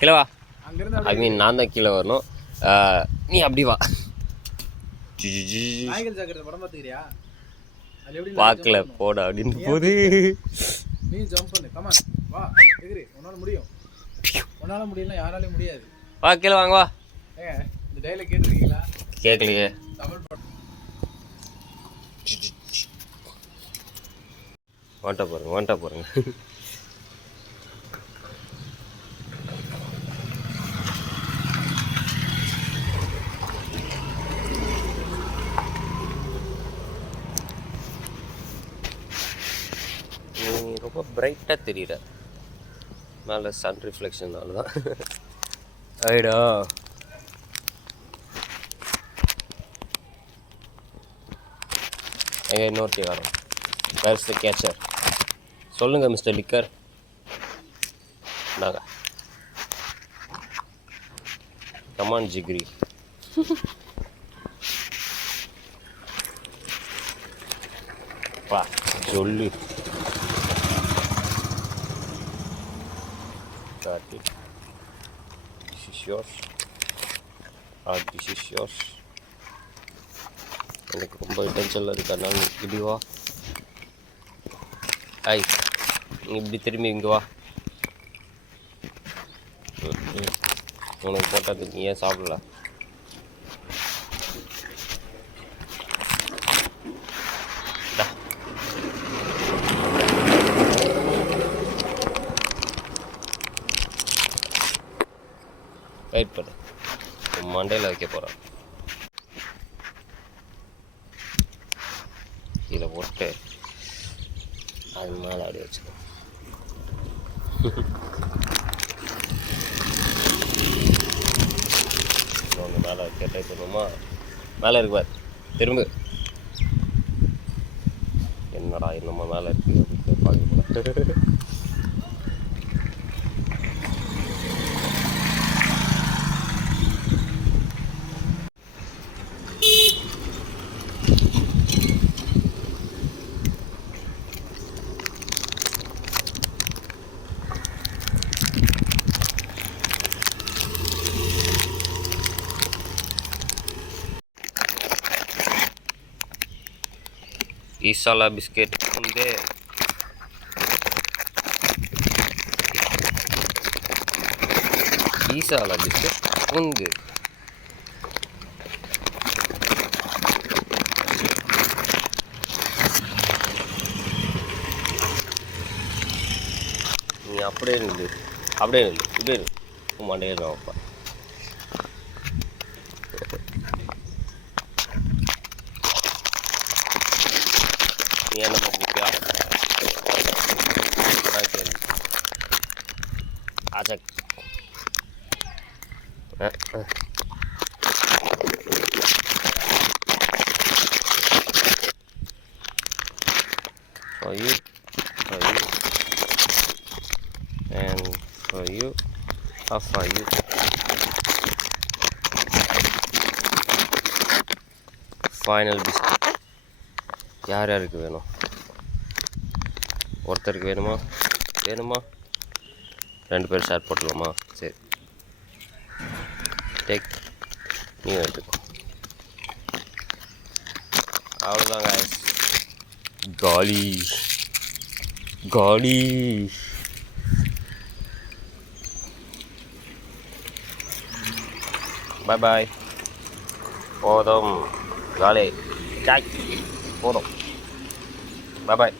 கீழே வா. ஐ மீன் நான் தான் கீழே வரணும். நீ அப்படி வா. பார்க்கல போட அப்படின்னு போது. நீ ஜம்ப் பண்ணு. கமான் வா. எகிரி. உன்னால முடியும். உன்னால முடியல யாராலையும் முடியாது. வா கீழே வாங்க வா. இந்த டயலாக் கேட்டிருக்கீங்களா? கேட்கலையே. தமிழ் படம். வாண்டா பாருங்க. நீ ரொம்ப பிரைட்டாக தெரியுற. மேலே சன் ரிஃப்ளெக்ஷனால தான். ஐடா எங்கே இன்னொருத்தி வரோம். Where is the catcher? சொல்லுங்கள் மிஸ்டர் லிக்கர். நாங்கள் கமான் ஜிகிரி. வா சொல்லு. This is yours. This is yours. எனக்கு ரொம்ப டென்ஷனில் இருக்கறனால நீ இப்படி வா. ஐ நீ இப்படி திரும்பி இங்கே வா. உனக்கு போட்டது நீ ஏன் சாப்பிடல? வெயிட் பண்ணு, மண்டையில் வைக்க போகிறேன். இதை போட்டு அது மேலே அப்படி வச்சுக்கோ. ஒன்று மேலே வைக்க ட்ரை பண்ணுவோமா? மேலே இருக்குவார் திரும்ப. என்னடா என்னம்மா மேலே இருக்குது அப்படின்னு பார்க்க. ஈசாலா பிஸ்கெட் வந்து ஈசாலா பிஸ்கெட் உந்து. நீ அப்படியே நில்லு, அப்படியே நில்லு, இப்படியே மண்டையே தான் வைப்பா. நீ என்ன பண்ணிப்பியா? ஆச்சக் for you, and for you, for you. Final biscuit யார் யாருக்கு வேணும்? ஒருத்தருக்கு வேணுமா? 2 பேர் ஷேர் போட்டுக்கலாமா? சரி டேக், நீ எடுத்துக்கோ. அவ்வளோதான் guys. காலி. பாய் போதும் காலி. போதும். பாய்